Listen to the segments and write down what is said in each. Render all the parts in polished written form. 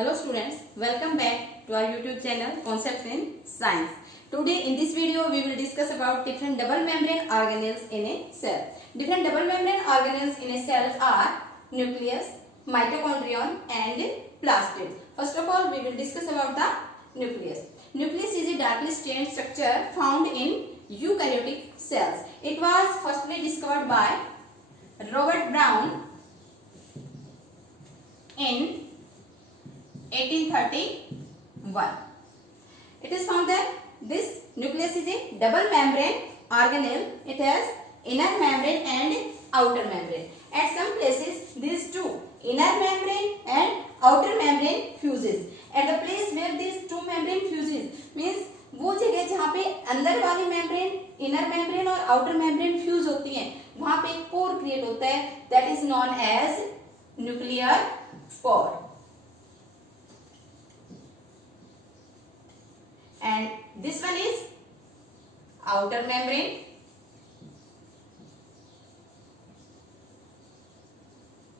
Hello students, welcome back to our YouTube channel Concepts in Science. Today in this video we will discuss about different double membrane organelles in a cell. Different double membrane organelles in a cell are nucleus, mitochondrion and plastid. First of all we will discuss about the nucleus. Nucleus is a darkly stained structure found in eukaryotic cells. It was firstly discovered by Robert Brown in 1831. It is found that this nucleus is a double membrane organelle. It has inner membrane and outer membrane. At some places these two, inner membrane and outer membrane, fuses. At the place where these two membrane fuses means वो जगह जहाँ पे अंदर वाली membrane, inner membrane और outer membrane fuse होती हैं, वहाँ पे एक pore create होता है, that is known as nuclear pore. And this one is outer membrane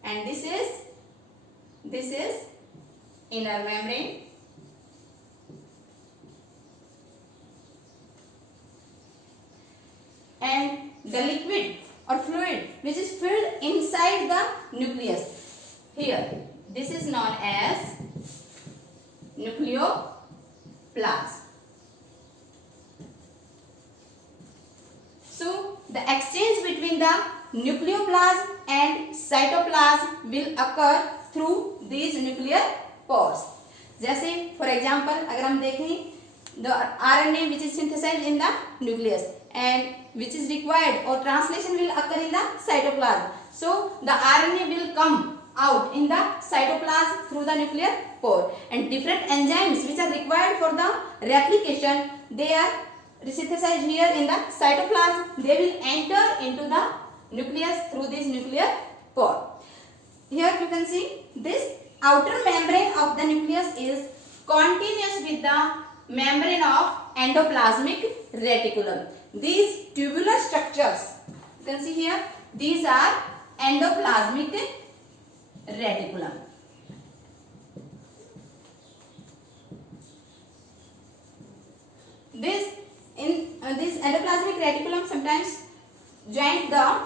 and this is inner membrane. And the liquid or fluid which is filled inside the nucleus, here this is known as nucleolus. So the exchange between the nucleoplasm and cytoplasm will occur through these nuclear pores. जैसे for example अगर हम देखें the RNA which is synthesized in the nucleus and which is required or translation will occur in the cytoplasm. So the RNA will come out in the cytoplasm through the nuclear pore, and different enzymes which are required for the replication, they are synthesized here in the cytoplasm. They will enter into the nucleus through this nuclear pore. Here you can see this outer membrane of the nucleus is continuous with the membrane of endoplasmic reticulum. These tubular structures, you can see here, these are endoplasmic reticulum. This endoplasmic reticulum sometimes join the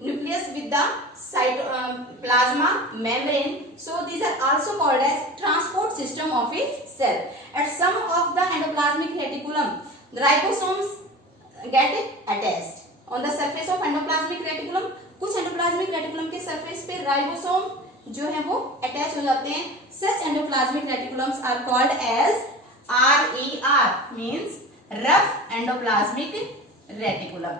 nucleus with the cytoplasma membrane. So these are also called as transport system of a cell. At some of the endoplasmic reticulum, the ribosomes get attached. On the surface of endoplasmic reticulum, कुछ endoplasmic reticulum के surface पे ribosome जो है वो attach हो जाते हैं. Such endoplasmic reticulums are called as RER, means rough endoplasmic reticulum.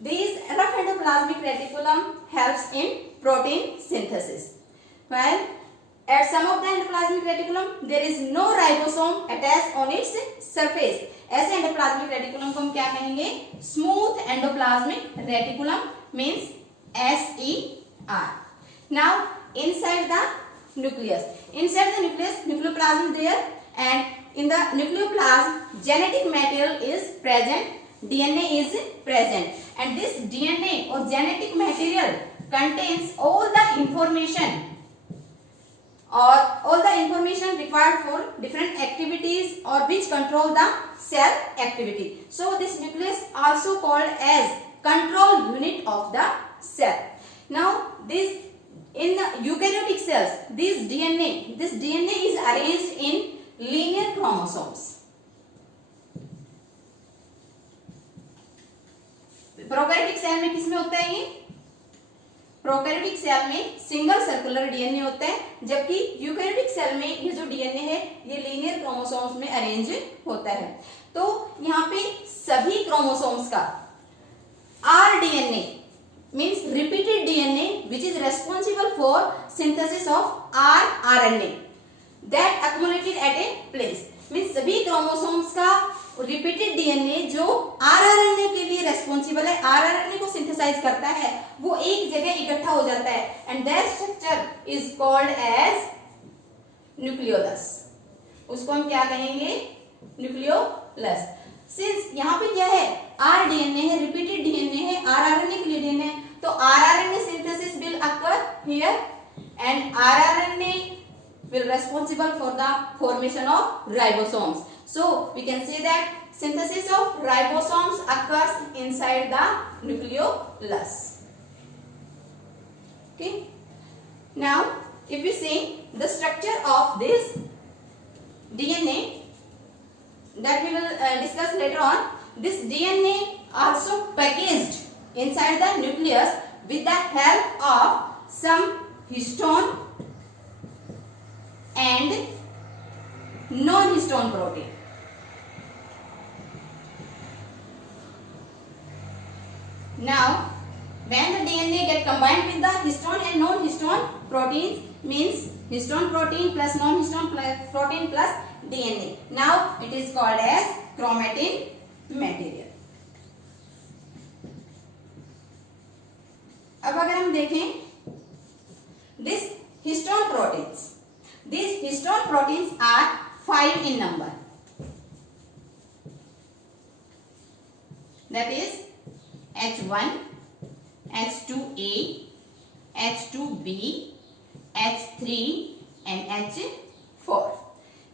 These rough endoplasmic reticulum helps in protein synthesis. While at some of the endoplasmic reticulum there is no ribosome attached on its surface. ऐसे endoplasmic reticulum को हम क्या कहेंगे? Smooth endoplasmic reticulum, means SER. Now inside the nucleus, nucleoplasm there, and in the nucleoplasm genetic material is present, DNA is present, and this DNA or genetic material contains all the information required for different activities or which control the cell activity. So this nucleus also called as control unit of the cell. Now this in the eukaryotic cells, this DNA is arranged in linear chromosomes. Prokaryotic cell में किसमें होता है ये? Prokaryotic cell में single circular DNA होता है, जबकि eukaryotic cell में ये जो डीएनए है ये लीनियर क्रोमोसोम्स में अरेंज होता है. तो यहाँ पे सभी क्रोमोसोम्स का rDNA means repeated DNA which is responsible for synthesis of rRNA that accumulated at a place. means सभी क्रोमोसोम्स का रिपीटेड डीएनए जो आरआरएनए के लिए रेस्पॉन्सिबल है, आरआरएनए को सिंथेसाइज करता है, वो एक जगह इकट्ठा हो जाता है, and that structure is called as nucleolus. उसको हम क्या कहेंगे? न्यूक्लियोलस. सिंस यहाँ पे क्या है? आर डीएनए है, रिपीटेड डीएनए है, आरआरएनए के लिए डीएनए है, तो rRNA synthesis will occur here and rRNA will responsible for the formation of ribosomes. So we can say that synthesis of ribosomes occurs inside the nucleolus. Okay. Now if we see the structure of this DNA that we will discuss later on, this DNA also packaged inside the nucleus with the help of some histone and non-histone protein. Now when the DNA get combined with the histone and non-histone proteins, means histone protein plus non-histone protein plus DNA. Now it is called as chromatin material. अब अगर हम देखें this histone proteins, these histone proteins are 5 in number. That is H1, H2A, H2B, H3 and H4.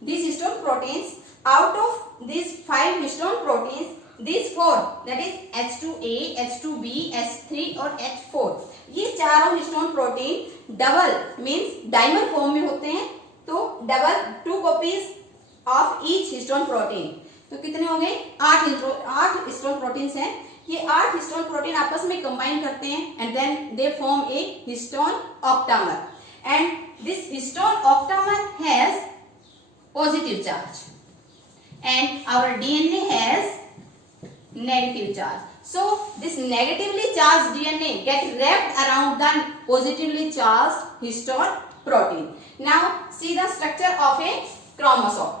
These histone proteins, out of these 5 histone proteins, these 4, that is H2A, H2B, H3 और H4, ये चारों histone protein double means dimer form में होते हैं. तो double 2 copies of each histone protein. तो कितने हो गए? 8 हिस्टोन प्रोटीन्स हैं. ये 8 हिस्टोन प्रोटीन आपस में कंबाइन करते हैं and then they form a histone octamer. And this histone octamer has positive charge and our DNA has negative charge. So this negatively charged DNA get wrapped around the positively charged histone protein. Now see the structure of a chromosome.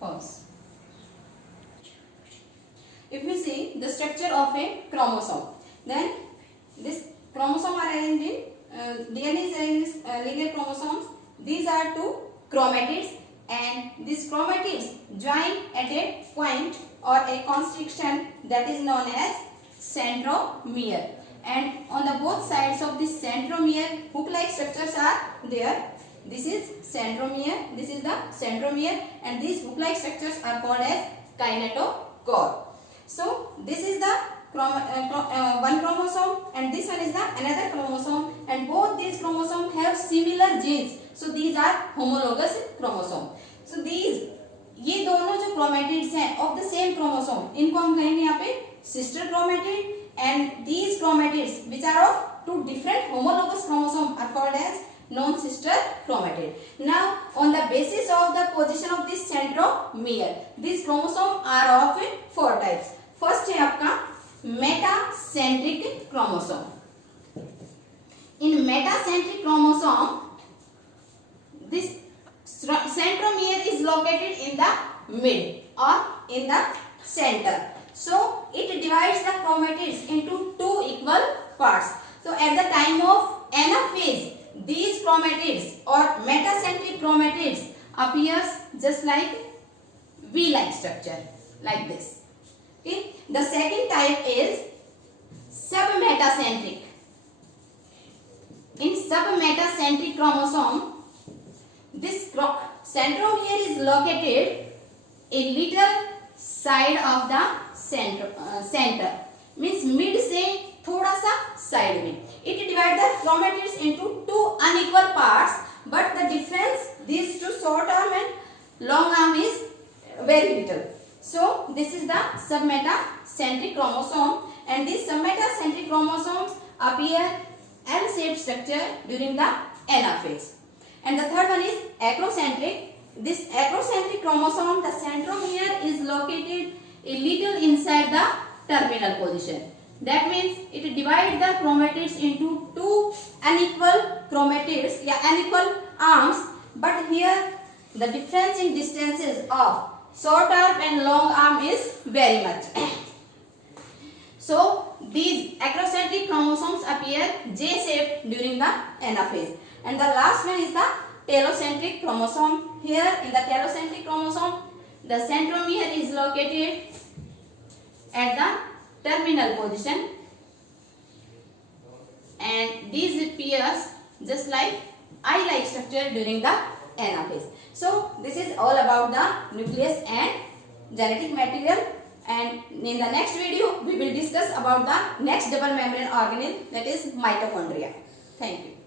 Pause. If we see the structure of a chromosome, then this chromosome are arranged in DNA is arranged in linear chromosomes. These are 2 chromatids and these chromatids join at a point or a constriction that is known as centromere, and on the both sides of this centromere hook like structures are there. This is centromere, this is the centromere, and these hook like structures are called as kinetochore. So this is the one chromosome and this one is the another chromosome, and both these chromosomes have similar genes. So these are homologous chromosome. So these ये दोनों जो chromatids हैं of the same chromosome, इनको हम कहेंगे यहाँ पे sister chromatid, and these chromatids which are of 2 different homologous chromosomes are called as non-sister chromatid. Now on the basis of the position of this centromere, these chromosomes are of 4 types. First है आपका metacentric chromosome. In metacentric chromosome, this centromere is located in the mid or in the center. So it divides the chromatids into 2 equal parts. So at the time of anaphase, these chromatids or metacentric chromatids appears just like V-like structure, like this. Okay. The second type is submetacentric. In submetacentric chromosome, this centromere is located a little side of the center, means mid से थोड़ा सा side में. It divides the chromatids into 2 unequal parts, but the difference these 2 short arm and long arm is very little. So this is the submetacentric chromosome, and these submetacentric chromosomes appear L-shaped structure during the anaphase. And the third one is acrocentric. This acrocentric chromosome, the centromere is located a little inside the terminal position. That means it divides the chromatids into 2 unequal chromatids, unequal arms, but here the difference in distances of short arm and long arm is very much. So these acrocentric chromosomes appear J-shaped during the anaphase. And the last one is the telocentric chromosome. Here in the telocentric chromosome, the centromere is located at the terminal position, and these pairs just like eye-like structure during the anaphase. So this is all about the nucleus and genetic material, and in the next video we will discuss about the next double membrane organelle, that is mitochondria. Thank you.